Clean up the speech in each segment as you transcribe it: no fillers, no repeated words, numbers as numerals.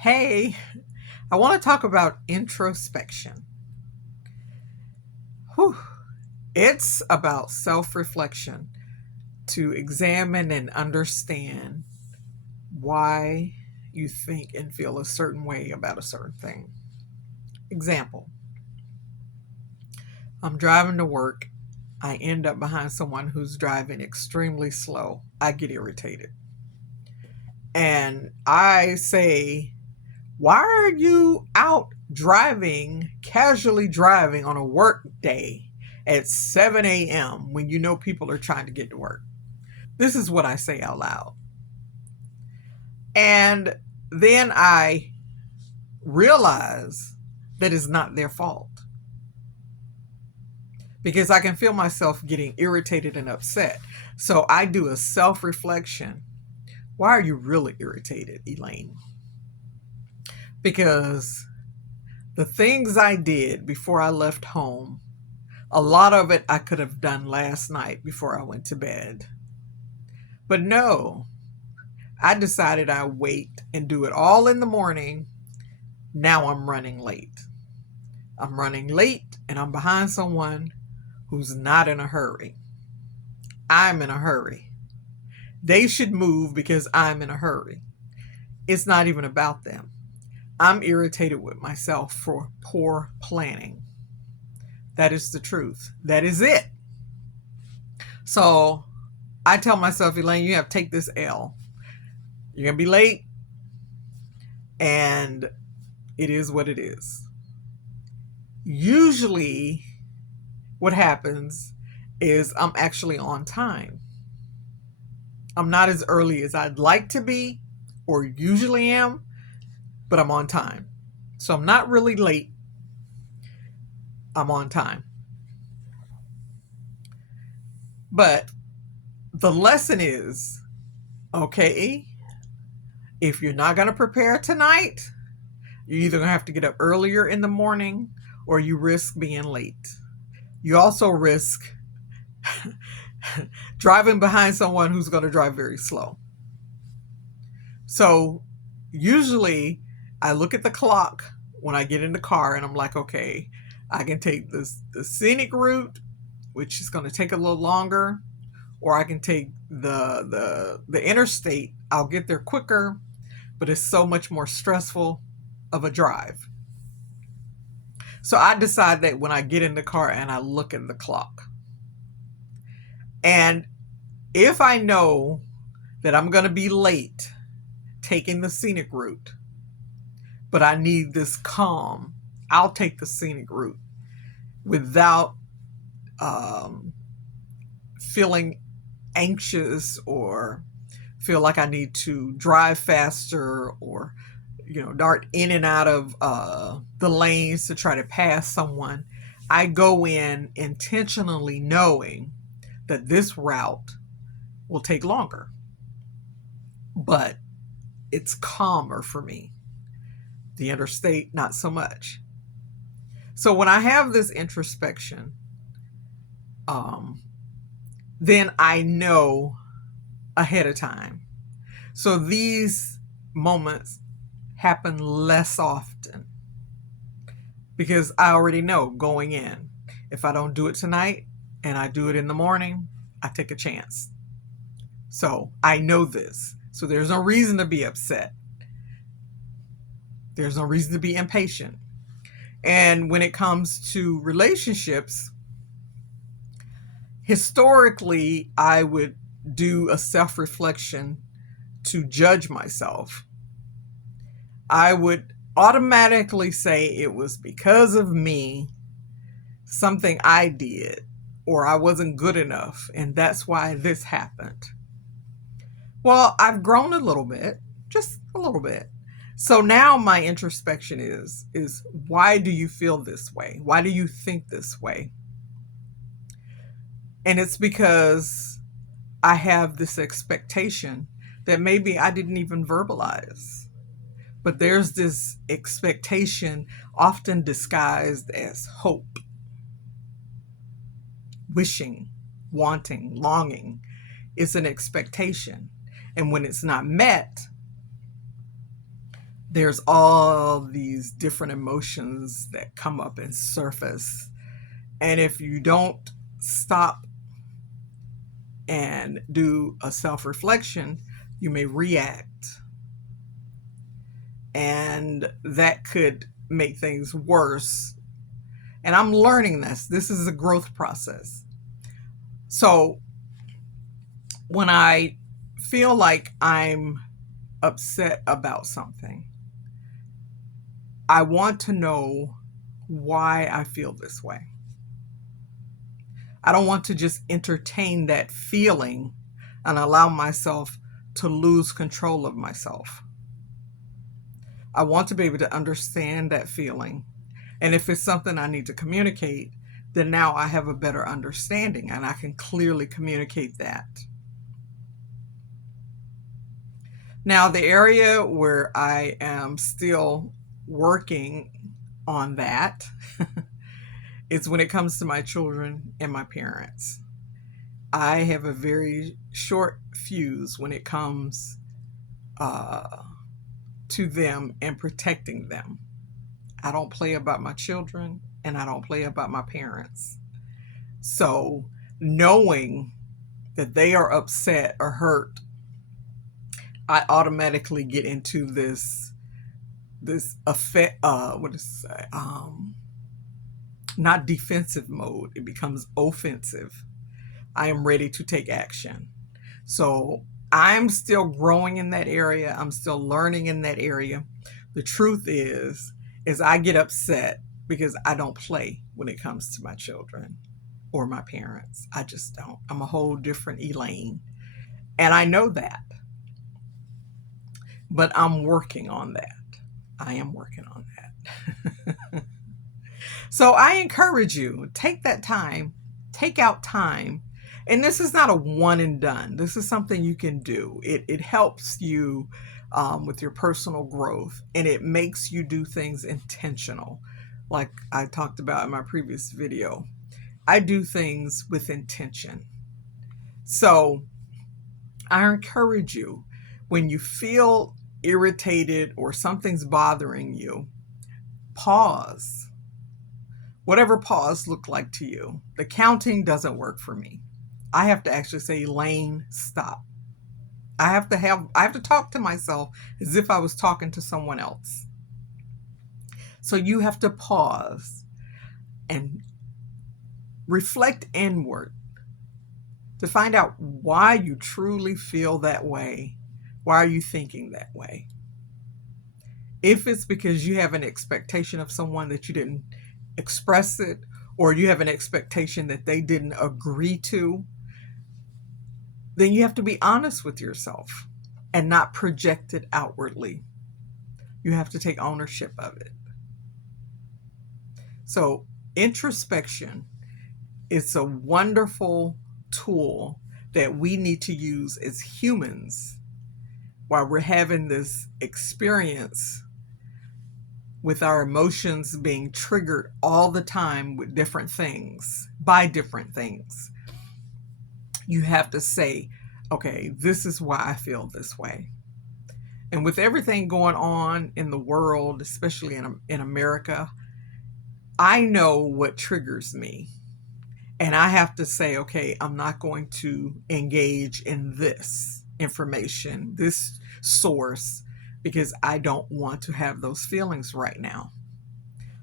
Hey, I want to talk about introspection. Whew. It's about self reflection to examine and understand why you think and feel a certain way about a certain thing. Example, I'm driving to work. I end up behind someone who's driving extremely slow. I get irritated. And I say, why are you out driving, casually driving on a work day at 7 a.m. when you know people are trying to get to work? This is what I say out loud. And then I realize that it's not their fault because I can feel myself getting irritated and upset. So I do a self reflection. Why are you really irritated, Elaine? Because the things I did before I left home, a lot of it I could have done last night before I went to bed. But no, I decided I'd wait and do it all in the morning. Now I'm running late. I'm running late and I'm behind someone who's not in a hurry. I'm in a hurry. They should move because I'm in a hurry. It's not even about them. I'm irritated with myself for poor planning. That is the truth. That is it. So I tell myself, Elaine, you have to take this L. You're going to be late, and it is what it is. Usually, what happens is I'm actually on time. I'm not as early as I'd like to be, or usually am, but I'm on time. So I'm not really late. I'm on time. But the lesson is okay, if you're not going to prepare tonight, you're either going to have to get up earlier in the morning or you risk being late. You also risk driving behind someone who's going to drive very slow. So usually I look at the clock when I get in the car and I'm like, okay, I can take the scenic route, which is going to take a little longer, or I can take the interstate. I'll get there quicker, but it's so much more stressful of a drive. So I decide that when I get in the car and I look at the clock. And if I know that I'm going to be late taking the scenic route, but I need this calm, I'll take the scenic route without um, feeling anxious or feel like I need to drive faster or dart in and out of the lanes to try to pass someone. I go in intentionally knowing that this route will take longer, but it's calmer for me. The interstate, not so much. So when I have this introspection, um, then I know ahead of time. So these moments happen less often because I already know going in. If I don't do it tonight and I do it in the morning, I take a chance. So I know this. So there's no reason to be upset. There's no reason to be impatient. And when it comes to relationships, historically, I would do a self reflection to judge myself. I would automatically say it was because of me, something I did, or I wasn't good enough, and that's why this happened. Well, I've grown a little bit, just a little bit. So now my introspection is why do you feel this way? Why do you think this way? And it's because I have this expectation that maybe I didn't even verbalize. But there's this expectation, often disguised as hope, wishing, wanting, longing. It's an expectation. And when it's not met, there's all these different emotions that come up and surface. And if you don't stop and do a self reflection, you may react. And that could make things worse. And I'm learning this. This is a growth process. So when I feel like I'm upset about something, I want to know why I feel this way. I don't want to just entertain that feeling and allow myself to lose control of myself. I want to be able to understand that feeling. And if it's something I need to communicate, then now I have a better understanding and I can clearly communicate that. Now, the area where I am still working on that is when it comes to my children and my parents. I have a very short fuse when it comes to them and protecting them. I don't play about my children and I don't play about my parents. So knowing that they are upset or hurt, I automatically get into this effect. What is it? Not defensive mode. It becomes offensive. I am ready to take action. So I'm still growing in that area. I'm still learning in that area. The truth is I get upset because I don't play when it comes to my children or my parents. I just don't. I'm a whole different Elaine. And I know that. But I'm working on that. I am working on that. So I encourage you, take that time, take out time. And this is not a one and done. This is something you can do. It helps you with your personal growth, and it makes you do things intentional. Like I talked about in my previous video, I do things with intention. So I encourage you, when you feel irritated or something's bothering you, pause. Whatever pause look like to you. The counting doesn't work for me. I have to actually say, Lane, stop. I have to talk to myself as if I was talking to someone else. So you have to pause and reflect inward to find out why you truly feel that way. Why are you thinking that way? If it's because you have an expectation of someone that you didn't express it, or you have an expectation that they didn't agree to, then you have to be honest with yourself and not project it outwardly. You have to take ownership of it. So introspection is a wonderful tool that we need to use as humans while we're having this experience with our emotions being triggered all the time with different things, by different things. You have to say, okay, this is why I feel this way. And with everything going on in the world, especially in America, I know what triggers me. And I have to say, okay, I'm not going to engage in this information, this source, because I don't want to have those feelings right now.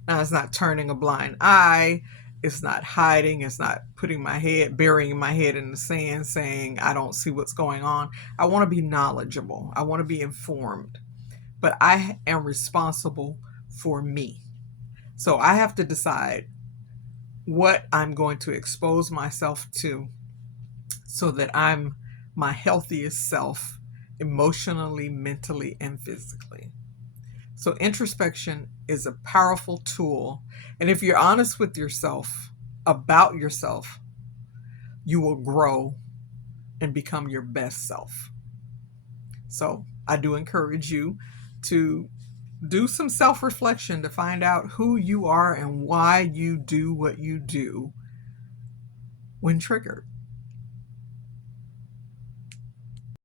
Now, it's not turning a blind eye. It's not hiding. It's not burying my head in the sand saying, I don't see what's going on. I want to be knowledgeable. I want to be informed. But I am responsible for me. So I have to decide what I'm going to expose myself to so that I'm my healthiest self, emotionally, mentally, and physically. So introspection is a powerful tool. And if you're honest with yourself about yourself, you will grow and become your best self. So I do encourage you to do some self-reflection to find out who you are and why you do what you do when triggered.